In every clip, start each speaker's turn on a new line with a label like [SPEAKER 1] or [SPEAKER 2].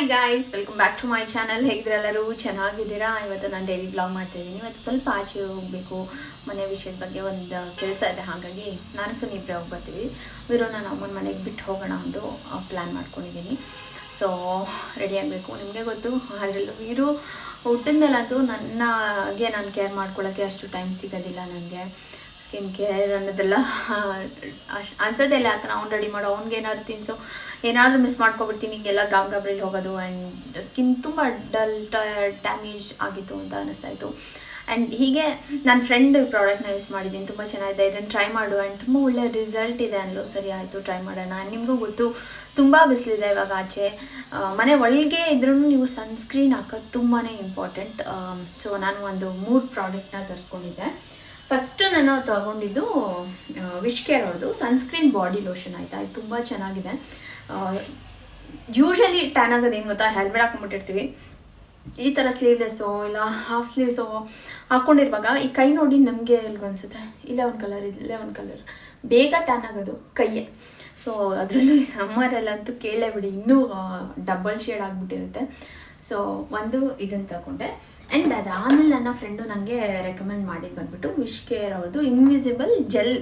[SPEAKER 1] Hi guys welcome back to my channel ಹೇಗಿದ್ರೆಲ್ಲರೂ ಚೆನ್ನಾಗಿದ್ದೀರಾ? ಇವತ್ತು ನಾನು ಡೈಲಿ ಬ್ಲಾಗ್ ಮಾಡ್ತಾಯಿದ್ದೀನಿ ಇವತ್ತು ಸ್ವಲ್ಪ ಆಚೆ ಹೋಗಬೇಕು. ಮನೆ ವಿಷಯದ ಬಗ್ಗೆ ಒಂದು ಕೆಲಸ ಇದೆ. ಹಾಗಾಗಿ ನಾನು ಸಹ ಇಬ್ಬರೇ ಹೋಗಿ ಬರ್ತೀವಿ ವಿರೋ ನಾನು ಅಮ್ಮನ ಮನೆಗೆ ಬಿಟ್ಟು ಹೋಗೋಣ ಒಂದು ಪ್ಲ್ಯಾನ್ ಮಾಡ್ಕೊಂಡಿದ್ದೀನಿ. ಸೊ ರೆಡಿ ಆಗಬೇಕು. ನಿಮಗೆ ಗೊತ್ತು, ಅದರಲ್ಲೂ ವೀರು ಹುಟ್ಟಿದ ಮೇಲಂತೂ ನನಗೆ ನಾನು ಕೇರ್ ಮಾಡ್ಕೊಳ್ಳೋಕ್ಕೆ ಅಷ್ಟು ಟೈಮ್ ಸಿಗೋದಿಲ್ಲ ನನಗೆ ಸ್ಕಿನ್ ಕೇರ್ ಅನ್ನೋದೆಲ್ಲ ಅಷ್ಟು ಅನ್ಸೋದೇ ಇಲ್ಲ. ಥರ ಅವ್ನು ರೆಡಿ ಮಾಡೋ, ಅವ್ನಿಗೆ ಏನಾದ್ರು ತಿನ್ಸೋ. ಏನಾದರೂ ಮಿಸ್ ಮಾಡ್ಕೊಬಿಡ್ತೀನಿ, ಹಿಂಗೆಲ್ಲ ಗಾಬ್ ಗಾಬ್ರಲ್ಲಿ ಹೋಗೋದು ಆ್ಯಂಡ್ ಸ್ಕಿನ್ ತುಂಬ ಡಲ್ ಡ್ಯಾಮೇಜ್ ಆಗಿತ್ತು ಅಂತ ಅನ್ನಿಸ್ತಾ ಇತ್ತು. ಆ್ಯಂಡ್ ಹೀಗೆ ನನ್ನ ಫ್ರೆಂಡ್ ಪ್ರಾಡಕ್ಟ್ನ ಯೂಸ್ ಮಾಡಿದ್ದೀನಿ. ತುಂಬ ಚೆನ್ನಾಗಿದೆ. ಇದನ್ನು ಟ್ರೈ ಮಾಡು ಆ್ಯಂಡ್ ತುಂಬ ಒಳ್ಳೆ ರಿಸಲ್ಟ್ ಇದೆ ಅನ್ಲು ಸರಿ ಆಯಿತು ಟ್ರೈ ಮಾಡೋಣ. ನಿಮಗೂ ಗೊತ್ತು, ತುಂಬ ಬಿಸಿಲಿದೆ ಇವಾಗ ಆಚೆ. ಮನೆ ಒಳಗೆ ಇದ್ರೂ ನೀವು ಸನ್ಸ್ಕ್ರೀನ್ ಹಾಕೋದು ತುಂಬಾ ಇಂಪಾರ್ಟೆಂಟ್ ಸೊ ನಾನು ಒಂದು ಮೂರು ಪ್ರಾಡಕ್ಟ್ನ ತರಿಸ್ಕೊಂಡಿದ್ದೆ. ಫಸ್ಟು ನಾನು ತಗೊಂಡಿದ್ದು ವಿಶ್ ಕೇರ್ ಅವ್ರದ್ದು ಸನ್ಸ್ಕ್ರೀನ್ ಬಾಡಿ ಲೋಷನ್ ಆಯಿತಾ? ಇದು ತುಂಬ ಚೆನ್ನಾಗಿದೆ. ಯೂಶಲಿ ಟ್ಯಾನ್ ಆಗೋದು ಏನು ಗೊತ್ತಾ? ಹೆಲ್ಮೆಟ್ ಹಾಕೊಂಡ್ಬಿಟ್ಟಿರ್ತೀವಿ. ಈ ಥರ ಸ್ಲೀವ್ಲೆಸ್ಸು ಇಲ್ಲ ಹಾಫ್ ಸ್ಲೀವ್ಸು ಹಾಕ್ಕೊಂಡಿರುವಾಗ ಈ ಕೈ ನೋಡಿ ನಮಗೆ ಅನ್ಸುತ್ತೆ ಇಲ್ಲೇ ಒಂದು ಕಲರ್ ಇಲ್ಲೇ ಒಂದು ಕಲರ್ ಬೇಗ ಟ್ಯಾನ್ ಆಗೋದು ಕೈಯೇ. ಸೊ ಅದರಲ್ಲೂ ಈ ಸಮ್ಮರಲ್ಲಂತೂ ಕೇಳೇ ಬಿಡಿ. ಇನ್ನೂ ಡಬಲ್ ಶೇಡ್ ಆಗಿಬಿಟ್ಟಿರುತ್ತೆ. ಸೊ ಒಂದು ಇದನ್ನು ತಗೊಂಡೆ. ಆ್ಯಂಡ್ ಅದಾದಮೇಲೆ ನನ್ನ ಫ್ರೆಂಡು ನನಗೆ ರೆಕಮೆಂಡ್ ಮಾಡಿದ್ದು ಬಂದ್ಬಿಟ್ಟು ವಿಶ್ ಕೇರ್ ಅವ್ರದ್ದು ಇನ್ವಿಸಿಬಲ್ ಜೆಲ್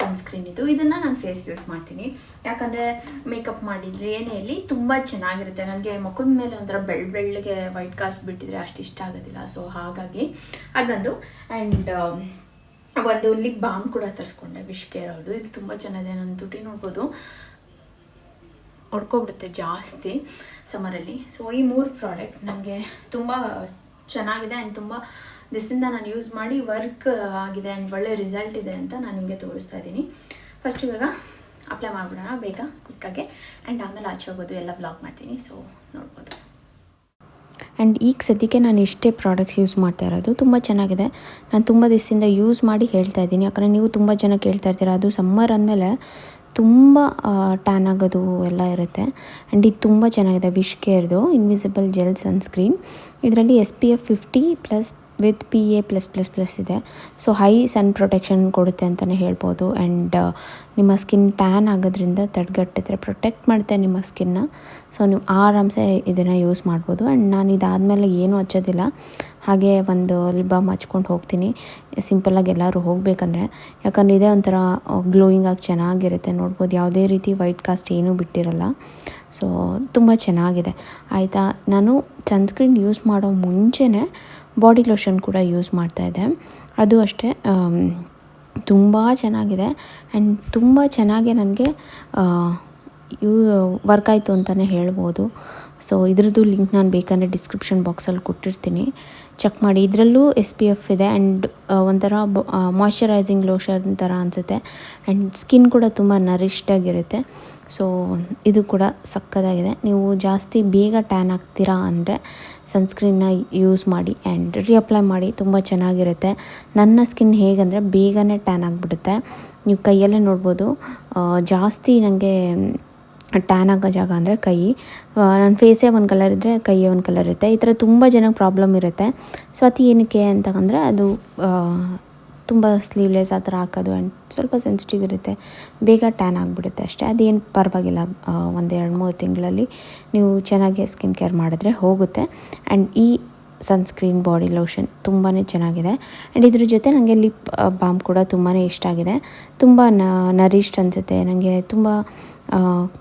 [SPEAKER 1] ಸನ್ಸ್ಕ್ರೀನ್ ಇದು. ಇದನ್ನು ನಾನು ಫೇಸ್ಗೆ ಯೂಸ್ ಮಾಡ್ತೀನಿ. ಯಾಕಂದರೆ ಮೇಕಪ್ ಮಾಡಿದರೆ ಏನೇ ಇರಲಿ ತುಂಬ ಚೆನ್ನಾಗಿರುತ್ತೆ. ನನಗೆ ಮುಖದ ಮೇಲೆ ಒಂಥರ ಬೆಳ್ಳ ಬೆಳ್ಳಗೆ ವೈಟ್ ಕಾಸ್ಟ್ ಬಿಟ್ಟಿದ್ರೆ ಅಷ್ಟು ಇಷ್ಟ ಆಗೋದಿಲ್ಲ. ಸೊ ಹಾಗಾಗಿ ಅದೊಂದು ಆ್ಯಂಡ್ ಒಂದು ಲಿಪ್ ಬಾಮ್ ಕೂಡ ತರಿಸ್ಕೊಂಡೆ ವಿಶ್ ಕೇರ್ ಅವ್ರದ್ದು ಇದು ತುಂಬ ಚೆನ್ನಾಗಿದೆ. ನನ್ನ ತುಟಿ ನೋಡ್ಬೋದು. ಹೊಡ್ಕೊಬಿಡುತ್ತೆ ಜಾಸ್ತಿ ಸಮರಲ್ಲಿ ಸೊ ಈ ಮೂರು ಪ್ರಾಡಕ್ಟ್ ನನಗೆ ತುಂಬ ಚೆನ್ನಾಗಿದೆ ಆ್ಯಂಡ್ ತುಂಬ ದಿವಸದಿಂದ ನಾನು ಯೂಸ್ ಮಾಡಿ ವರ್ಕ್ ಆಗಿದೆ ಆ್ಯಂಡ್ ಒಳ್ಳೆ ರಿಸಲ್ಟ್ ಇದೆ ಅಂತ ನಾನು ನಿಮಗೆ ತೋರಿಸ್ತಾ ಇದ್ದೀನಿ. ಫಸ್ಟ್ ಇವಾಗ ಅಪ್ಲೈ ಮಾಡಿಬಿಡೋಣ ಬೇಗ ಕ್ವಿಕ್ಕಾಗೆ ಆ್ಯಂಡ್ ಆಮೇಲೆ ಆಚೆ ಹೋಗೋದು, ಎಲ್ಲ ಬ್ಲಾಗ್ ಮಾಡ್ತೀನಿ. ಸೊ ನೋಡ್ಬೋದು.
[SPEAKER 2] ಆ್ಯಂಡ್ ಈಗ ಸದ್ಯಕ್ಕೆ ನಾನು ಇಷ್ಟೇ ಪ್ರಾಡಕ್ಟ್ಸ್ ಯೂಸ್ ಮಾಡ್ತಾ ಇರೋದು. ತುಂಬ ಚೆನ್ನಾಗಿದೆ. ನಾನು ತುಂಬ ದಿವಸದಿಂದ ಯೂಸ್ ಮಾಡಿ ಹೇಳ್ತಾ ಇದ್ದೀನಿ. ಯಾಕಂದರೆ ನೀವು ತುಂಬ ಜನ ಕೇಳ್ತಾ ಇರ್ತೀರ, ಅದು ಸಮ್ಮರ್ ಅಂದಮೇಲೆ ತುಂಬ ಟ್ಯಾನ್ ಆಗೋದು ಎಲ್ಲ ಇರುತ್ತೆ. ಆ್ಯಂಡ್ ಇದು ತುಂಬ ಚೆನ್ನಾಗಿದೆ, ವಿಶ್ ಕೇರ್ದು ಇನ್ವಿಸಿಬಲ್ ಜೆಲ್ ಸನ್ಸ್ಕ್ರೀನ್ ಇದರಲ್ಲಿ S P F fifty plus with P A plus plus plus ಇದೆ. ಸೊ ಹೈ ಸನ್ ಪ್ರೊಟೆಕ್ಷನ್ ಕೊಡುತ್ತೆ ಅಂತಲೇ ಹೇಳ್ಬೋದು. ಆ್ಯಂಡ್ ನಿಮ್ಮ ಸ್ಕಿನ್ ಟ್ಯಾನ್ ಆಗೋದ್ರಿಂದ ತಡೆಗಟ್ಟುತ್ತೆ ಪ್ರೊಟೆಕ್ಟ್ ಮಾಡುತ್ತೆ ನಿಮ್ಮ ಸ್ಕಿನ್ನ ಸೊ ನೀವು ಆರಾಮ್ಸೆ ಇದನ್ನು ಯೂಸ್ ಮಾಡ್ಬೋದು. ಆ್ಯಂಡ್ ನಾನು ಇದಾದಮೇಲೆ ಏನೂ ಹಚ್ಚೋದಿಲ್ಲ. ಹಾಗೆ ಒಂದು ಲಿಪ್ ಬಾಮ್ ಹಚ್ಕೊಂಡು ಹೋಗ್ತೀನಿ. ಸಿಂಪಲ್ಲಾಗಿ ಎಲ್ಲರೂ ಹೋಗಬೇಕಂದ್ರೆ. ಯಾಕಂದರೆ ಇದೇ ಒಂಥರ ಗ್ಲೋಯಿಂಗ್ ಆಗಿ ಚೆನ್ನಾಗಿರುತ್ತೆ. ನೋಡ್ಬೋದು ಯಾವುದೇ ರೀತಿ ವೈಟ್ ಕಾಸ್ಟ್ ಏನೂ ಬಿಟ್ಟಿರಲ್ಲ. ಸೊ ತುಂಬ ಚೆನ್ನಾಗಿದೆ. ಆಯಿತಾ? ನಾನು ಸನ್ಸ್ಕ್ರೀನ್ ಯೂಸ್ ಮಾಡೋ ಮುಂಚೆನೇ ಬಾಡಿ ಲೋಷನ್ ಕೂಡ ಯೂಸ್ ಮಾಡ್ತಾಯಿದ್ದೆ ಅದು ಅಷ್ಟೇ ತುಂಬ ಚೆನ್ನಾಗಿದೆ. ಆ್ಯಂಡ್ ತುಂಬ ಚೆನ್ನಾಗಿ ನನಗೆ ಯೂ ವರ್ಕ್ ಆಯಿತು ಅಂತಲೇ ಹೇಳ್ಬೋದು. ಸೊ ಇದ್ರದ್ದು ಲಿಂಕ್ ನಾನು ಬೇಕಂದರೆ ಡಿಸ್ಕ್ರಿಪ್ಷನ್ ಬಾಕ್ಸಲ್ಲಿ ಕೊಟ್ಟಿರ್ತೀನಿ. ಚೆಕ್ ಮಾಡಿ. ಇದರಲ್ಲೂ ಎಸ್ ಪಿ ಎಫ್ ಇದೆ ಆ್ಯಂಡ್ ಒಂಥರ ಮಾಯ್ಶ್ಚರೈಸಿಂಗ್ ಲೋಷನ್ ಥರ ಅನಿಸುತ್ತೆ. ಆ್ಯಂಡ್ ಸ್ಕಿನ್ ಕೂಡ ತುಂಬ ನರಿಷ್ಟಾಗಿರುತ್ತೆ ಸೊ ಇದು ಕೂಡ ಸಕ್ಕತ್ತಾಗಿದೆ ನೀವು ಜಾಸ್ತಿ ಬೇಗ ಟ್ಯಾನ್ ಆಗ್ತೀರಾ ಅಂದರೆ ಸನ್ಸ್ಕ್ರೀನ್ನ ಯೂಸ್ ಮಾಡಿ ಆ್ಯಂಡ್ ರೀಅಪ್ಲೈ ಮಾಡಿ, ತುಂಬ ಚೆನ್ನಾಗಿರುತ್ತೆ. ನನ್ನ ಸ್ಕಿನ್ ಹೇಗಂದರೆ ಬೇಗನೆ ಟ್ಯಾನ್ ಆಗಿಬಿಡುತ್ತೆ. ನೀವು ಕೈಯಲ್ಲೇ ನೋಡ್ಬೋದು. ಜಾಸ್ತಿ ನನಗೆ ಟ್ಯಾನ್ ಆಗೋ ಜಾಗ ಅಂದರೆ ಕೈ. ನನ್ನ ಫೇಸೇ ಒಂದು ಕಲರ್ ಇದ್ದರೆ ಕೈಯೇ ಒಂದು ಕಲರ್ ಇರುತ್ತೆ. ಈ ಥರ ತುಂಬ ಜನಕ್ಕೆ ಪ್ರಾಬ್ಲಮ್ ಇರುತ್ತೆ. ಸೊ ಅದು ಏನಕ್ಕೆ ಅಂತಂದರೆ ಅದು ತುಂಬ ಸ್ಲೀವ್ಲೆಸ್ ಆ ಥರ ಹಾಕೋದು ಆ್ಯಂಡ್ ಸ್ವಲ್ಪ ಸೆನ್ಸಿಟಿವ್ ಇರುತ್ತೆ. ಬೇಗ ಟ್ಯಾನ್ ಆಗಿಬಿಡುತ್ತೆ ಅಷ್ಟೇ. ಅದೇನು ಪರವಾಗಿಲ್ಲ ಒಂದು ಎರಡು ಮೂರು ತಿಂಗಳಲ್ಲಿ ನೀವು ಚೆನ್ನಾಗಿ ಸ್ಕಿನ್ ಕೇರ್ ಮಾಡಿದ್ರೆ ಹೋಗುತ್ತೆ. ಆ್ಯಂಡ್ ಈ ಸನ್ಸ್ಕ್ರೀನ್ ಬಾಡಿ ಲೋಷನ್ ತುಂಬಾ ಚೆನ್ನಾಗಿದೆ. ಆ್ಯಂಡ್ ಇದ್ರ ಜೊತೆ ನನಗೆ ಲಿಪ್ ಬಾಮ್ ಕೂಡ ತುಂಬಾ ಇಷ್ಟ ಆಗಿದೆ. ತುಂಬ ನರಿಷ್ಟ್ ಅನಿಸುತ್ತೆ. ನನಗೆ ತುಂಬ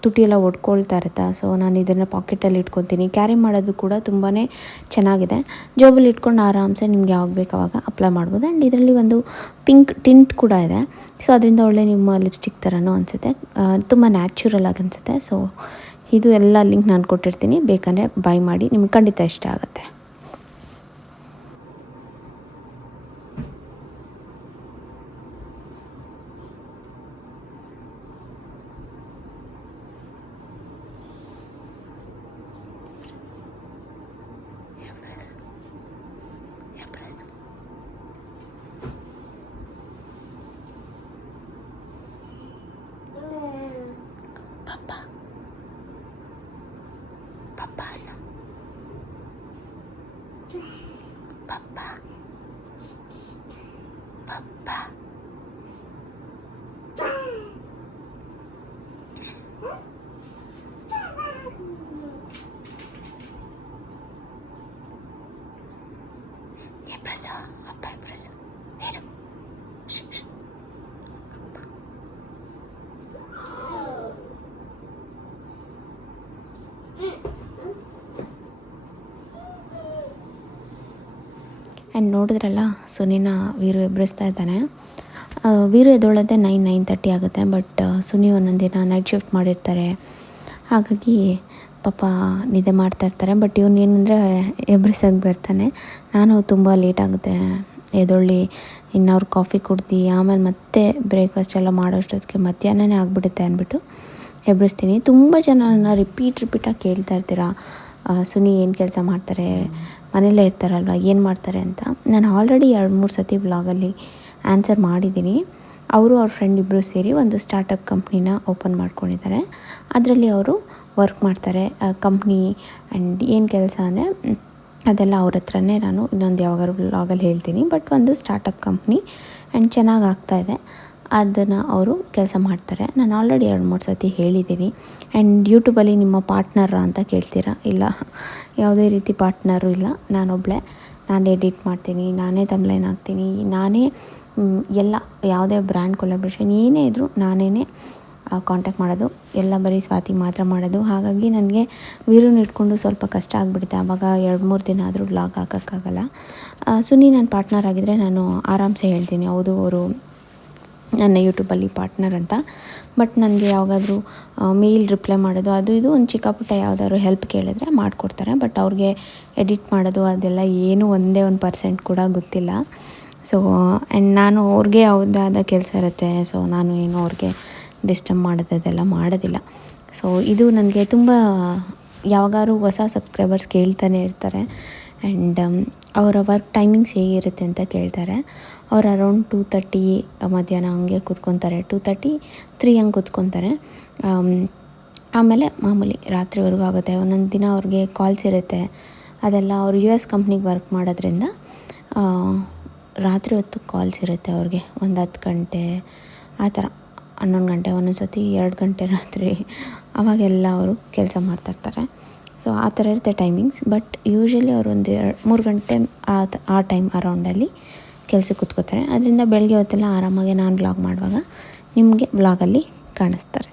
[SPEAKER 2] ತುಟಿ ಎಲ್ಲ ಒಡ್ಕೊಳ್ತಾ ಇರುತ್ತೆ? ಸೊ ನಾನು ಇದನ್ನು ಪಾಕೆಟಲ್ಲಿ ಇಟ್ಕೊತೀನಿ. ಕ್ಯಾರಿ ಮಾಡೋದು ಕೂಡ ತುಂಬಾ ಚೆನ್ನಾಗಿದೆ. ಜೋಬಲ್ಲಿ ಇಟ್ಕೊಂಡು ಆರಾಮ್ಸೆ ನಿಮ್ಗೆ ಯಾವಾಗ ಬೇಕು ಅವಾಗ ಅಪ್ಲೈ ಮಾಡ್ಬೋದು. ಆ್ಯಂಡ್ ಇದರಲ್ಲಿ ಒಂದು ಪಿಂಕ್ ಟಿಂಟ್ ಕೂಡ ಇದೆ. ಸೊ ಅದರಿಂದ ಒಳ್ಳೆ ನಿಮ್ಮ ಲಿಪ್ಸ್ಟಿಕ್ ಥರನೂ ಅನಿಸುತ್ತೆ. ತುಂಬ ನ್ಯಾಚುರಲ್ ಆಗಿ ಅನಿಸುತ್ತೆ. ಸೊ ಇದು ಎಲ್ಲ ಲಿಂಕ್ ನಾನು ಕೊಟ್ಟಿರ್ತೀನಿ. ಬೇಕಂದರೆ ಬೈ ಮಾಡಿ ನಿಮ್ಗೆ ಖಂಡಿತ ಇಷ್ಟ ಆಗುತ್ತೆ. ಇಬ್ರಸ ಅಪ್ಪ ಪ್ರಸ ಹೇರು ಆ್ಯಂಡ್ ನೋಡಿದ್ರಲ್ಲ, ಸುನಿನ ವೀರು ಎಬ್ಬರಿಸ್ತಾ ಇದ್ದಾನೆ. ವೀರು ಎದ್ದೊಳೋದೇ ನೈನ್ ನೈನ್ ತರ್ಟಿ ಆಗುತ್ತೆ ಬಟ್ ಸುನಿ ಒಂದೊಂದು ದಿನ ನೈಟ್ ಶಿಫ್ಟ್ ಮಾಡಿರ್ತಾರೆ. ಹಾಗಾಗಿ ಪಾಪ ನಿದ್ದೆ ಮಾಡ್ತಾ ಇರ್ತಾರೆ. ಬಟ್ ಇವನು ಏನಂದರೆ ಎಬ್ರಿಸಾಗಿ ಬರ್ತಾನೆ. ನಾನು ತುಂಬ ಲೇಟ್ ಆಗುತ್ತೆ. ಎದೊಳ್ಳಿ ಇನ್ನು ಅವ್ರು ಕಾಫಿ ಕುಡ್ದು, ಆಮೇಲೆ ಮತ್ತೆ ಬ್ರೇಕ್ಫಾಸ್ಟ್ ಎಲ್ಲ ಮಾಡೋಷ್ಟೊತ್ತಿಗೆ ಮಧ್ಯಾಹ್ನನೇ ಆಗಿಬಿಡುತ್ತೆ ಅಂದ್ಬಿಟ್ಟು ಎಬ್ರಿಸ್ತೀನಿ. ತುಂಬ ಜನ ನನ್ನ ರಿಪೀಟ್ ರಿಪೀಟಾಗಿ ಕೇಳ್ತಾ ಇರ್ತೀರಾ? ಸುನಿ ಏನು ಕೆಲಸ ಮಾಡ್ತಾರೆ? ಮನೇಲೇ ಇರ್ತಾರಲ್ವ? ಏನು ಮಾಡ್ತಾರೆ ಅಂತ. ನಾನು ಆಲ್ರೆಡಿ ಎರಡು ಮೂರು ಸತಿ ವ್ಲಾಗಲ್ಲಿ ಆನ್ಸರ್ ಮಾಡಿದ್ದೀನಿ. ಅವರು ಅವ್ರ ಫ್ರೆಂಡ್ ಇಬ್ಬರು ಸೇರಿ ಒಂದು ಸ್ಟಾರ್ಟಪ್ ಕಂಪ್ನಿನ ಓಪನ್ ಮಾಡ್ಕೊಂಡಿದ್ದಾರೆ. ಅದರಲ್ಲಿ ಅವರು ವರ್ಕ್ ಮಾಡ್ತಾರೆ ಕಂಪ್ನಿ ಆ್ಯಂಡ್ ಏನು ಕೆಲಸ ಅಂದರೆ ಅದೆಲ್ಲ ಅವ್ರ ಹತ್ರನೇ ನಾನು ಇನ್ನೊಂದು ಯಾವಾಗಾದ್ರು ವ್ಲಾಗಲ್ಲಿ ಹೇಳ್ತೀನಿ. ಬಟ್ ಒಂದು ಸ್ಟಾರ್ಟಪ್ ಕಂಪ್ನಿ ಆ್ಯಂಡ್ ಚೆನ್ನಾಗಿ ಆಗ್ತಾಯಿದೆ ಅದನ್ನು ಅವರು ಕೆಲಸ ಮಾಡ್ತಾರೆ. ನಾನು ಆಲ್ರೆಡಿ ಎರಡು ಮೂರು ಸತಿ ಹೇಳಿದ್ದೀನಿ. ಆ್ಯಂಡ್ ಯೂಟ್ಯೂಬಲ್ಲಿ ನಿಮ್ಮ ಪಾರ್ಟ್ನರ ಅಂತ ಕೇಳ್ತೀರಾ? ಇಲ್ಲ. ಯಾವುದೇ ರೀತಿ ಪಾರ್ಟ್ನರು ಇಲ್ಲ. ನಾನೊಬ್ಬಳೆ ನಾನು ಎಡಿಟ್ ಮಾಡ್ತೀನಿ. ನಾನೇ ತಮ್ಲೈನ್ ಹಾಕ್ತೀನಿ. ನಾನೇ ಎಲ್ಲ, ಯಾವುದೇ ಬ್ರ್ಯಾಂಡ್ ಕೊಲಾಬ್ರೇಷನ್ ಏನೇ ಇದ್ದರೂ ನಾನೇ ಕಾಂಟ್ಯಾಕ್ಟ್ ಮಾಡೋದು. ಎಲ್ಲ ಬರೀ ಸ್ವಾತಿ ಮಾತ್ರ ಮಾಡೋದು. ಹಾಗಾಗಿ ನನಗೆ ವೀರೂನ ಇಟ್ಕೊಂಡು ಸ್ವಲ್ಪ ಕಷ್ಟ ಆಗಿಬಿಡುತ್ತೆ. ಆವಾಗ ಎರಡು ಮೂರು ದಿನ ಆದರೂ ವ್ಲಾಗ್ ಹಾಕೋಕ್ಕಾಗಲ್ಲ. ಸುನಿ ನನ್ನ ಪಾರ್ಟ್ನರ್ ಆಗಿದ್ದರೆ ನಾನು ಆರಾಮ್ಸೆ ಹೇಳ್ತೀನಿ. ಹೌದು, ಅವರು ನನ್ನ ಯೂಟ್ಯೂಬಲ್ಲಿ ಪಾರ್ಟ್ನರ್ ಅಂತ. ಬಟ್ ನನಗೆ ಯಾವಾಗಾದರೂ ಮೇಲ್ ರಿಪ್ಲೈ ಮಾಡೋದು, ಅದು ಇದು ಒಂದು ಚಿಕ್ಕ ಪುಟ್ಟ ಯಾವುದಾದ್ರು ಹೆಲ್ಪ್ ಕೇಳಿದ್ರೆ ಮಾಡಿಕೊಡ್ತಾರೆ. ಬಟ್ ಅವ್ರಿಗೆ ಎಡಿಟ್ ಮಾಡೋದು, ಅದೆಲ್ಲ ಏನೂ ಒಂದೇ ಒಂದು ಪರ್ಸೆಂಟ್ ಕೂಡ ಗೊತ್ತಿಲ್ಲ. ಸೊ ಆ್ಯಂಡ್ ನಾನು ಅವ್ರಿಗೆ ಯಾವುದಾದ ಕೆಲಸ ಇರುತ್ತೆ. ಸೊ ನಾನು ಏನು ಅವ್ರಿಗೆ ಡಿಸ್ಟರ್ಬ್ ಮಾಡೋದು ಅದೆಲ್ಲ ಮಾಡೋದಿಲ್ಲ. ಸೊ ಇದು ನನಗೆ ತುಂಬ ಯಾವಾಗಾದ್ರು ಹೊಸ ಸಬ್ಸ್ಕ್ರೈಬರ್ಸ್ ಕೇಳ್ತಾನೆ ಇರ್ತಾರೆ. ಆ್ಯಂಡ್ ಅವರ ವರ್ಕ್ ಟೈಮಿಂಗ್ಸ್ ಹೇಗಿರುತ್ತೆ ಅಂತ ಕೇಳ್ತಾರೆ. ಅವ್ರು ಅರೌಂಡ್ ಟೂ ತರ್ಟಿ ಮಧ್ಯಾಹ್ನ ಹಂಗೆ ಕೂತ್ಕೊತಾರೆ. ಟೂ ತರ್ಟಿ ತ್ರೀ ಹಂಗೆ ಕೂತ್ಕೊತಾರೆ. ಆಮೇಲೆ ಮಾಮೂಲಿ ರಾತ್ರಿವರೆಗೂ ಆಗುತ್ತೆ. ಒಂದೊಂದು ದಿನ ಅವ್ರಿಗೆ ಕಾಲ್ಸ್ ಇರುತ್ತೆ. ಅದೆಲ್ಲ ಅವ್ರು ಯು ಎಸ್ ಕಂಪ್ನಿಗೆ ವರ್ಕ್ ಮಾಡೋದ್ರಿಂದ ರಾತ್ರಿ ಹೊತ್ತು ಕಾಲ್ಸ್ ಇರುತ್ತೆ ಅವ್ರಿಗೆ. ಒಂದು ಹತ್ತು ಗಂಟೆ, ಆ ಥರ. ಹನ್ನೊಂದು ಗಂಟೆ, ಒಂದೊಂದು ಸತಿ ಎರಡು ಗಂಟೆ ರಾತ್ರಿ ಅವಾಗೆಲ್ಲ ಅವರು ಕೆಲಸ ಮಾಡ್ತಾಯಿರ್ತಾರೆ ಸೊ ಆ ಥರ ಇರುತ್ತೆ ಟೈಮಿಂಗ್ಸ್ ಬಟ್ ಯೂಶ್ವಲಿ ಅವರು ಒಂದು ಎರಡು, ಮೂರು ಗಂಟೆ ಆ ಆ ಟೈಮ್ ಅರೌಂಡಲ್ಲಿ ಕೆಲಸಕ್ಕೆ ಕೂತ್ಕೋತಾರೆ. ಅದರಿಂದ ಬೆಳಗ್ಗೆ ಹೊತ್ತೆಲ್ಲ ಆರಾಮಾಗಿ ನಾನು ವ್ಲಾಗ್ ಮಾಡುವಾಗ ನಿಮಗೆ ವ್ಲಾಗಲ್ಲಿ ಕಾಣಿಸ್ತಾರೆ.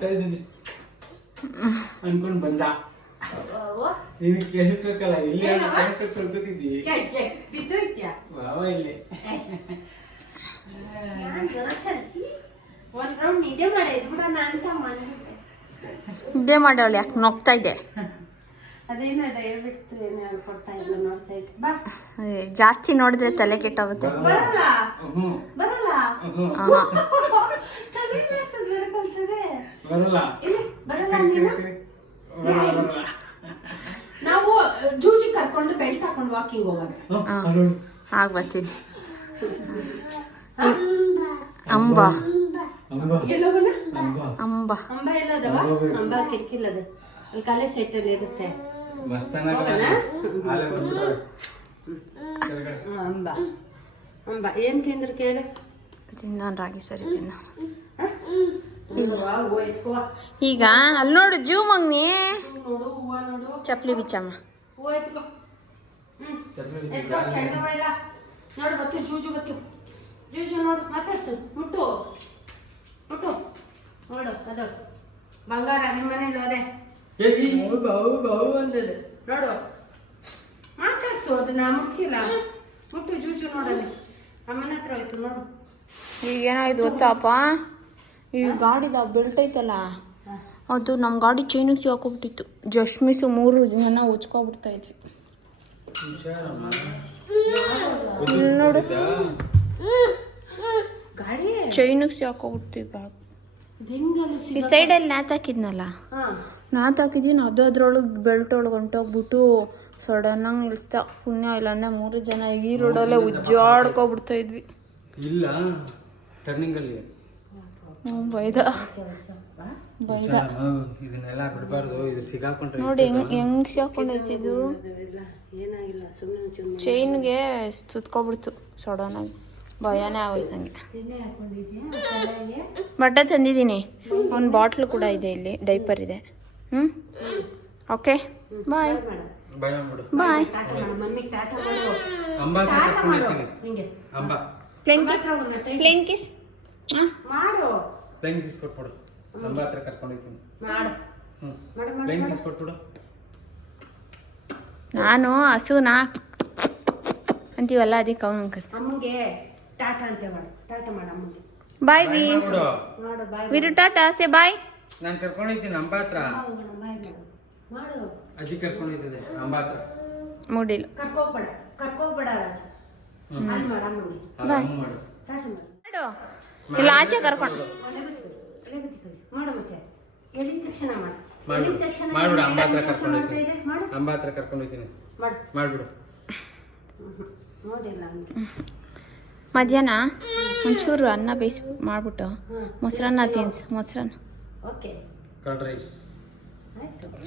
[SPEAKER 3] ಬರ್ತಾ ಇದ್ದೀನಿ. ಅನ್ಕೊಂಡ್ ಬಂದ. ನಿನಗೆ ಕೇಳಿಸ್ಬೇಕಲ್ಲ ಇಲ್ಲಿ. ಬಾವ ಇಲ್ಲಿ
[SPEAKER 1] ಇದೇ ಯಾಕೆ ನೋಗ್ತಾ ಇದೆ? ಜಾಸ್ತಿ ನೋಡಿದ್ರೆ ತಲೆ ಕೆಟ್ಟೋಗುತ್ತೆ.
[SPEAKER 4] ಬರಲ್ಲ. ಬರಲ್ಲ
[SPEAKER 3] ಬರಲ್ಲ
[SPEAKER 4] ಇಲ್ಲಿ ಬರಲ್ಲ. ನಾವು ಜೂಜಿ ಕರ್ಕೊಂಡು ಬೆಲ್ಟ್ ಹಾಕೊಂಡು ವಾಕಿಂಗ್
[SPEAKER 3] ಅರುಣ್.
[SPEAKER 1] ಆಗ ಬರ್ತೀನಿ. ಅಂಬಾ.
[SPEAKER 3] ಅಂಬಾ. ಅಂಬ.
[SPEAKER 4] ಎಲ್ಲದವ ಅಂಬ ಕಿಟಕಿಲ್ಲದ ಅಲ್ಲಿ ಕಾಲೇಜ್ ಸೈಟಲ್ಲಿ ಇರುತ್ತೆ. ಅಂಬಾ. ಅಂಬಾ ಏನು ತಿಂದ್ರು ಕೇಳು.
[SPEAKER 1] ತಿನ್ನೋನ್ ರಾಗಿ ಸರಿ ತಿನ್ನೋ. ಈಗ ಅಲ್ಲಿ ನೋಡು ಜೂ ಮಂಗ್ನಿ.
[SPEAKER 4] ನೋಡು
[SPEAKER 1] ಚಪ್ಲಿ ಬಿಚ್ಚಮ್ಮ.
[SPEAKER 4] ಈಗೇನಾಯ್ತು ನೋಡು ಬತ್ತು ಜೂಜು ಬತ್ತು ಜೂಜು ನೋಡು ಮಾತಾಡ್ಸು ಮುಟ್ಟು ಮುಟ್ಟು ನೋಡು ಅದು ಬಂಗಾರ ನಿಮ್ಮ ಮನೇಲಿ ಹೋದೆ ನೋಡು ಮಾತಾಡ್ಸು ಅದನ್ನ ಮುಟ್ಟಿಲ್ಲ ಮುಟ್ಟು ಜೂಜು ನೋಡಲ್ಲಿ ಅಮ್ಮನ ಹತ್ರ ಹೋಯ್ತು ನೋಡು
[SPEAKER 1] ಈಗ ಏನಾಯ್ತು ಗೊತ್ತಾಪ? ಈ ಗಾಡಿದ ಬೆಲ್ಟ್ ಐತಲ್ಲ ಅದು ನಮ್ಮ ಗಾಡಿ ಚೈನಿಗೆ ಹಾಕೋಬಿಟ್ಟಿತ್ತು ಜಶ್ಮಿಸು ಮೂರು ಜನ ಉಚ್ಕೊಬಿಡ್ತಾ ಇದ್ವಿ. ನೋಡು.
[SPEAKER 4] ಗಾಡಿ?
[SPEAKER 1] ಚೈನಿಗೆ ಸಿಕ್ಕೋಗ್ಬಿಡ್ತೀವಿ ಬ್ಯಾಗ್ ಈ ಸೈಡಲ್ಲಿ ನ್ಯಾತಾಕಿದ್ನಲ್ಲ ಹಾಕಿದ್ನಲ್ಲ?
[SPEAKER 4] ಹಾ.
[SPEAKER 1] ನಾತ್ ಹಾಕಿದ್ದೀನಿ ಅದು ಅದ್ರೊಳಗೆ ಬೆಲ್ಟ್ ಒಳಗೆ ಹೊಂಟೋಗ್ಬಿಟ್ಟು ಸಡನ್ನಾಗಿ ನಿಲ್ಸ್ತಾ ಪುಣ್ಯ ಇಲ್ಲ ಮೂರು ಜನ ಈ ರೋಡಲ್ಲೇ ಉಜ್ಜಾಡ್ಕೊಬಿಡ್ತಾ ಇದ್ವಿ.
[SPEAKER 3] ಇಲ್ಲ ಟರ್ನಿಂಗ್ ಅಲ್ಲಿ.
[SPEAKER 1] ಹ್ಞೂ ಬೈದ. ಬೈದ.
[SPEAKER 3] ಇದನ್ನೆಲ್ಲ ಬಿಡಬಾರ್ದು ಇದು ಸಿಗಾಕೊಂಡ್ರೆ
[SPEAKER 1] ನೋಡಿ ಹೆಂಗ್ ಹೆಂಗ್ ಇದು? ಚೈನ್ಗೆ ಸುತ್ಕೊಬಿಡ್ತು ಸಡನ್ನಾಗಿ ಭಯನೇ ಆಗೋಯ್ತು ನನಗೆ ಬಟ್ಟೆ ತಂದಿದ್ದೀನಿ. ಒಂದು ಬಾಟ್ಲು ಕೂಡ ಇದೆ ಇಲ್ಲಿ ಡೈಪರ್ ಇದೆ. ಹ್ಞೂ okay. Bye. Bye. Plane kiss plane kiss.
[SPEAKER 4] ಮಾಡು.
[SPEAKER 3] ಪ್ಲೇನ್ ಕಿಸ್ ನಮ್ಮ ಹತ್ರ ಕರ್ಕೊಂಡಿದ್ದೀನಿ
[SPEAKER 4] ಮಾಡು.
[SPEAKER 3] ಪ್ಲೇನ್ ಕಿಸ್
[SPEAKER 1] ನಾನು ಹಸುನಾ ಅಂತೀವಲ್ಲ ಅದಕ್ಕೆ ಅವನು ಕರ್ತ
[SPEAKER 4] ಅಮ್ಮಂಗೆ ಟಾಟಾ ಅಂತ ಮಾಡು. ಟಾಟಾ ಮಾಡು ಅಮ್ಮಗೆ.
[SPEAKER 1] ಬಾಯ್ ವಿ
[SPEAKER 4] ಮಾಡು. ಬಾಯ್
[SPEAKER 1] ವಿರು ಟಾಟಾ ಸೆ ಬಾಯ್
[SPEAKER 3] ನಾನು ಕರ್ಕೊಂಡಿದ್ದೀನಿ ನಮ್ಮ ಹತ್ರ.
[SPEAKER 4] ಮಾಡು.
[SPEAKER 3] ಅಜ್ಜಿ ಕರ್ಕೊಂಡಿದ್ದೆ ನಮ್ಮ ಹತ್ರ.
[SPEAKER 1] ಮೂಡಿಲ್ಲ
[SPEAKER 4] ಕರ್ಕೋಗ್ಬೇಡ. ಕರ್ಕೋಗ್ಬೇಡ ರಾಜು. ಅಲ್ಲಿ ಮಾಡು ಅಮ್ಮಗೆ.
[SPEAKER 3] ಬಾಯ್ ಮಾಡು.
[SPEAKER 4] ಟಾಟಾ ಮಾಡು.
[SPEAKER 1] ಇಲ್ಲ ಆಚೆ ಕರ್ಕೊಂಡು
[SPEAKER 3] ಮಾಡ್ಬಿಡು ಅಂಬ ಹತ್ರ
[SPEAKER 4] ಮಾಡ್ತಾ
[SPEAKER 3] ಕರ್ಕೊಂಡಿದ್ದೀನಿ
[SPEAKER 4] ಇದೆ.
[SPEAKER 3] ಹತ್ರ ಕರ್ಕೊಂಡಿದ್ದೀನಿ
[SPEAKER 4] ಹೋಗ್ತೀನಿ
[SPEAKER 3] ಮಾಡ್ಬಿಡು
[SPEAKER 1] ಮಧ್ಯಾಹ್ನ ಒಂಚೂರು ಅನ್ನ ಬೇಯಿಸಿ ಮಾಡ್ಬಿಟ್ಟು ಮೊಸರನ್ನ ತಿನ್ಸು ಮೊಸರನ್ನ
[SPEAKER 4] ಓಕೆ
[SPEAKER 3] ಕರ್ಡ್ ರೈಸ್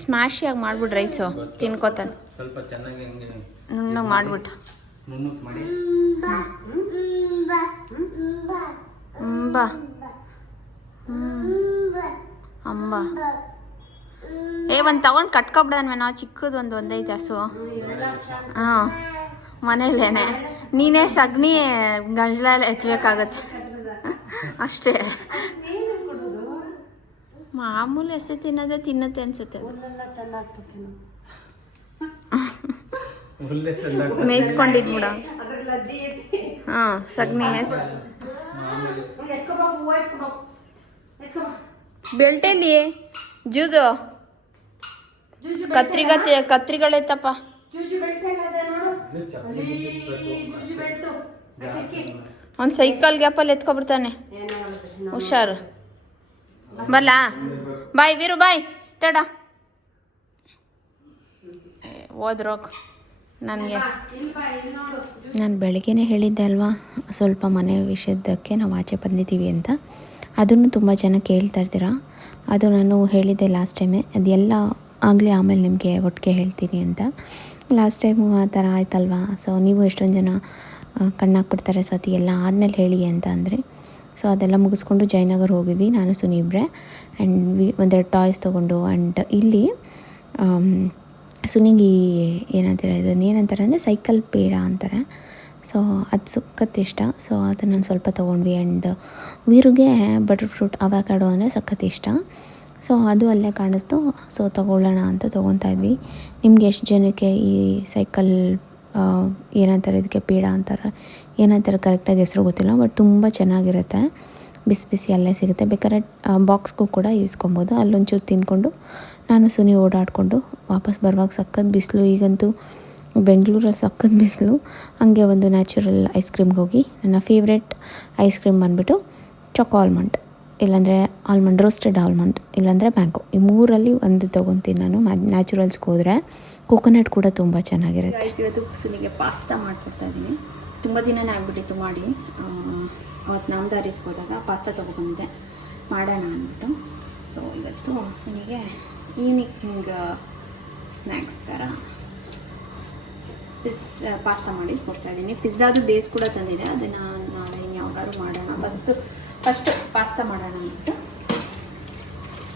[SPEAKER 1] ಸ್ಮ್ಯಾಶಿಯಾಗಿ ಮಾಡ್ಬಿಟ್ಟು ರೈಸು ತಿನ್ಕೋತಾನೆ
[SPEAKER 3] ಸ್ವಲ್ಪ ಚೆನ್ನಾಗಿ ಹಂಗೆ
[SPEAKER 1] ನುಣ್ಣಗೆ ಮಾಡ್ಬಿಟ್ಟು
[SPEAKER 3] ನುಣ್ಣಗೆ ಮಾಡಿ
[SPEAKER 1] ಹ್ಮ್, ಬಾ ಹ್ಮ್. ಅಂಬ. ಏ ಒಂದು ತಗೊಂಡು ಕಟ್ಕೊಬಿಡನ್ವೆ ನಾವು ಚಿಕ್ಕದು ಒಂದು ಒಂದೈತೆ ಹಸು. ಹಾಂ ಮನೇಲೇನೆ. ನೀನೇ ಸಗಣಿ ಗಂಜಲಲ್ಲಿ ಎತ್ತಬೇಕಾಗತ್ತೆ ಅಷ್ಟೇ. ಮಾಮೂಲಿ ಹಸು ತಿನ್ನೋದೇ ತಿನ್ನುತ್ತೆ ಅನ್ಸುತ್ತೆ ಅದು.
[SPEAKER 4] ಅದ್ದಿ ಐತಿ
[SPEAKER 1] ಹಾಂ ಸಗಣಿ
[SPEAKER 4] ಎತ್ಕೊ ಬಾ ಹೂವು ಎತ್ಕೊ ಬಾ ಎತ್ಕೊ ಬಾ
[SPEAKER 1] ಬೆಲ್ಟೇಲಿ ಜೂದು
[SPEAKER 4] ಜೂಜು
[SPEAKER 1] ಕತ್ರಿಗತ್ತೆ ಕತ್ರಿಗಳೆತ್ತಪ್ಪ ಒಂದು ಸೈಕಲ್ ಗ್ಯಾಪಲ್ಲಿ ಎತ್ಕೊಬಿಡ್ತಾನೆ. ಹುಷಾರು. ಬರಲಾ? ಬಾಯ್ ವೀರು ಬಾಯ್. ಟಾಡಾ ಹೋದ್ರೋಗ್ ನನಗೆ.
[SPEAKER 2] ನಾನು ಬೆಳಗ್ಗೆನೇ ಹೇಳಿದ್ದೆ ಅಲ್ವಾ ಸ್ವಲ್ಪ ಮನೆ ವಿಷಯದಕ್ಕೆ ನಾವು ಆಚೆ ಬಂದಿದ್ದೀವಿ ಅಂತ. ಅದನ್ನು ತುಂಬ ಜನ ಕೇಳ್ತಾ ಇರ್ತೀರ? ಅದು ನಾನು ಹೇಳಿದ್ದೆ ಲಾಸ್ಟ್ ಟೈಮೇ ಅದೆಲ್ಲ ಆಗಲಿ ಆಮೇಲೆ ನಿಮಗೆ ಒಟ್ಟಿಗೆ ಹೇಳ್ತೀನಿ ಅಂತ. ಲಾಸ್ಟ್ ಟೈಮು ಆ ಥರ ಆಯ್ತಲ್ವಾ? ಸೊ ನೀವು ಎಷ್ಟೊಂದು ಜನ ಕಣ್ಣು ಕಣ್ಣಾಕ್ಬಿಡ್ತಾರೆ ಸತಿ ಎಲ್ಲ ಆದಮೇಲೆ ಹೇಳಿ ಅಂತ ಅಂದರೆ. ಸೊ ಅದೆಲ್ಲ ಮುಗಿಸ್ಕೊಂಡು ಜಯನಗರ್ ಹೋಗಿದ್ವಿ ನಾನು ಸುನೀಬ್ರೆ. ಆ್ಯಂಡ್ ವಿ ಒಂದೆರಡು ಟಾಯ್ಸ್ ತೊಗೊಂಡು ಆ್ಯಂಡ್ ಇಲ್ಲಿ ಸುನಿಗೆ ಏನಂತಾರೆ ಇದನ್ನು ಏನಂತಾರೆ ಅಂದರೆ ಸೈಕಲ್ ಪೇಡ ಅಂತಾರೆ. ಸೊ ಅದು ಸಖತ್ ಇಷ್ಟ. ಸೊ ಅದನ್ನು ನಾನು ಸ್ವಲ್ಪ ತೊಗೊಂಡ್ವಿ ಆ್ಯಂಡ್ ವೀರಿಗೆ ಬಟರ್ ಫ್ರೂಟ್ ಅವಾಕಾಡೋ ಅಂದರೆ ಸಖತ್ ಇಷ್ಟ. ಸೊ ಅದು ಅಲ್ಲೇ ಕಾಣಿಸ್ತು. ಸೊ ತೊಗೊಳ್ಳೋಣ ಅಂತ ತೊಗೊತಾ ಇದ್ವಿ. ನಿಮ್ಗೆ ಎಷ್ಟು ಜನಕ್ಕೆ ಈ ಸೈಕಲ್ ಏನಂತಾರೆ ಇದಕ್ಕೆ ಪೇಡ ಅಂತಾರೆ, ಏನಂತಾರೆ ಕರೆಕ್ಟಾಗಿ ಹೆಸರು ಗೊತ್ತಿಲ್ಲ ಬಟ್ ತುಂಬ ಚೆನ್ನಾಗಿರುತ್ತೆ. ಬಿಸಿ ಬಿಸಿ ಅಲ್ಲೇ ಸಿಗುತ್ತೆ. ಬೇಕಾದ್ರೆ ಬಾಕ್ಸ್ಗೂ ಕೂಡ ಇಸ್ಕೊಬೋದು ಅಲ್ಲೊಂಚೂರು ತಿನ್ಕೊಂಡು ನಾನು ಸುನಿ ಓಡಾಡಿಕೊಂಡು ವಾಪಸ್ ಬರುವಾಗ ಸಖತ್ ಬಿಸಿಲು, ಈಗಂತೂ ಬೆಂಗಳೂರಲ್ಲಿ ಸಖತ್ ಬಿಸಿಲು. ಹಾಗೆ ಒಂದು ನ್ಯಾಚುರಲ್ ಐಸ್ ಕ್ರೀಮ್ಗೆ ಹೋಗಿ ನನ್ನ ಫೇವ್ರೆಟ್ ಐಸ್ ಕ್ರೀಮ್ ಬಂದುಬಿಟ್ಟು ಚೊಕೋ ಆಲ್ಮಂಡ್, ಇಲ್ಲಾಂದರೆ ಆಲ್ಮಂಡ್ ರೋಸ್ಟೆಡ್ ಆಲ್ಮಂಡ್, ಇಲ್ಲಾಂದರೆ ಮ್ಯಾಂಗೋ. ಈ ಮೂರಲ್ಲಿ ಒಂದು ತೊಗೊತೀನಿ ನಾನು ನ್ಯಾಚುರಲ್ಸ್ಗೆ ಹೋದರೆ. ಕೋಕೋನಟ್ ಕೂಡ ತುಂಬ ಚೆನ್ನಾಗಿರುತ್ತೆ.
[SPEAKER 1] ಇವತ್ತು ಸುನಿಗೆ ಪಾಸ್ತಾ ಮಾಡ್ಕೊಡ್ತಾ ಇದ್ದೀನಿ. ತುಂಬ ದಿನನೇ ಆಗ್ಬಿಟ್ಟಿತ್ತು ಮಾಡಿ. ಅವತ್ತು ನಾನು ಧರಿಸ್ಬೋದಾಗ ಪಾಸ್ತಾ ತೊಗೊಬಂದಿದ್ದೆ ಮಾಡೋಣ ಅಂದ್ಬಿಟ್ಟು. ಸೊ ಇವತ್ತು ಸುನಿಗೆ ಈವ್ನಿಂಗ್ ಸ್ನ್ಯಾಕ್ಸ್ ಥರ ಪಿಸ್ ಪಾಸ್ತಾ ಮಾಡಿ ಕೊಡ್ತಾ ಇದ್ದೀನಿ ಪಿಜ್ಜಾದು ಬೇಸ್ ಕೂಡ ತಂದಿದೆ. ಅದನ್ನು ನಾಳೆ ಯಾವಾಗಾದ್ರೂ ಮಾಡೋಣ. ಫಸ್ಟ್ ಫಸ್ಟ್ ಪಾಸ್ತಾ ಮಾಡೋಣ ಅಂದ್ಬಿಟ್ಟು.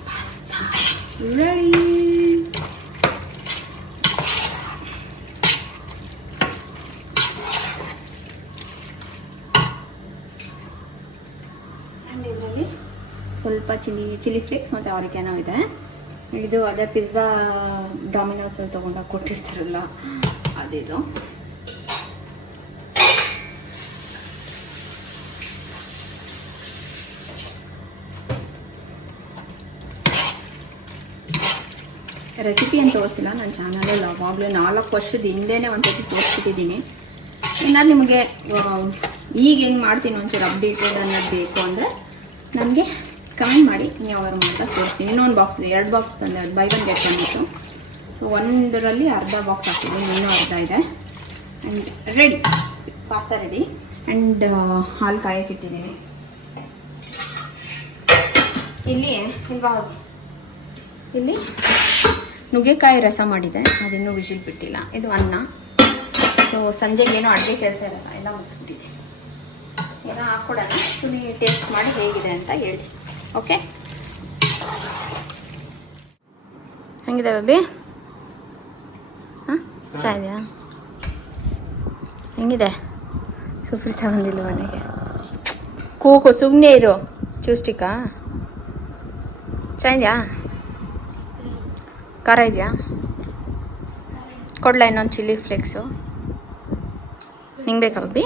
[SPEAKER 1] ಪಾಸ್ತಾ ರೆಡಿ ಆ್ಯಂಡ್ ಸ್ವಲ್ಪ ಚಿಲ್ಲಿ ಚಿಲ್ಲಿ ಫ್ಲೇಕ್ಸ್ ಮತ್ತು ಆರಿಗ್ಯಾನೋ ಇದೆ. ಇದು ಅದೇ ಪಿಜ್ಜಾ ಡಾಮಿನೋಸಲ್ಲಿ ತೊಗೊಂಡಾಗ ಕೊಟ್ಟಿರ್ತಾರಲ್ಲ, ಅದಿದು. ರೆಸಿಪಿ ಅಂತ ತೋರಿಸಿಲ್ಲ ನನ್ನ ಚಾನಲಲ್ಲಿ ಅವಾಗಲೇ ನಾಲ್ಕು ವರ್ಷದ ಹಿಂದೆನೇ ಒಂದು ಸತಿ ತೋರಿಸ್ಬಿಟ್ಟಿದ್ದೀನಿ ಏನಾದ್ರು ನಿಮಗೆ ಈಗ ಹೆಂಗೆ ಮಾಡ್ತೀನಿ ಒಂಚೂರು ಅಪ್ಡೇಟೆಡ್ ಅನ್ನೋದು ಬೇಕು ಅಂದರೆ ನನಗೆ
[SPEAKER 2] ಕಮೆಂಟ್ ಮಾಡಿ ಯಾವ್ದಾರು ಮಾತ್ರ ತೋರಿಸ್ತೀನಿ. ಇನ್ನೊಂದು ಬಾಕ್ಸ್ ಇದೆ, ಎರಡು ಬಾಕ್ಸ್ ತಂದೆ ಬೈ ಒನ್ ಗೆಟ್ ಬಂದಿತ್ತು ಸೊ ಒಂದರಲ್ಲಿ ಅರ್ಧ ಬಾಕ್ಸ್ ಹಾಕಿದ್ದೀನಿ, ಇನ್ನೂ ಅರ್ಧ ಇದೆ. And ready pasta ready and ಹಾಲು ಕಾಯಕ್ಕೆ ಇಟ್ಟಿದ್ದೀನಿ. ಇಲ್ಲಿ ಇಲ್ಲಿ? ನುಗ್ಗೆಕಾಯಿ ರಸ ಮಾಡಿದೆ. ಅದಿನ್ನೂ ವಿಜಿಲ್ ಬಿಟ್ಟಿಲ್ಲ. ಇದು ಅನ್ನ. ಸೊ ಸಂಜೆಗೆ ಏನೋ ಅಡುಗೆ ಕೆಲಸ ಇರಲ್ಲ, ಎಲ್ಲ ಮುಗಿಸ್ಬಿಟ್ಟಿದ್ದೆ ಎಲ್ಲ ಹಾಕ್ಕೊಡೋಣ. ಸುಮ್ಮನೆ ಟೇಸ್ಟ್ ಮಾಡಿ ಹೇಗಿದೆ ಅಂತ ಹೇಳಿ. ಓಕೆ? ಹೆಂಗಿದೆ ಬೇಬಿ ಹಾಂ? ಚಾ ಇದೆಯಾ? ಹೆಂಗಿದೆ? ಸುಪ್ರೀತಾ ಬಂದಿಲ್ಲ ಮನೆಗೆ. ಕೂಕು ಸುಮ್ಮನೆ ಇರು. ಚೂಸ್ಟಿಕಾ ಇದೆಯಾ? ಖಾರ ಇದೆಯಾ? ಕೊಡಲ ಇನ್ನೊಂದು ಚಿಲ್ಲಿ ಫ್ಲೇಕ್ಸು ನಿಂಗೆ ಬೇಕಾ ಬಬ್ಬಿ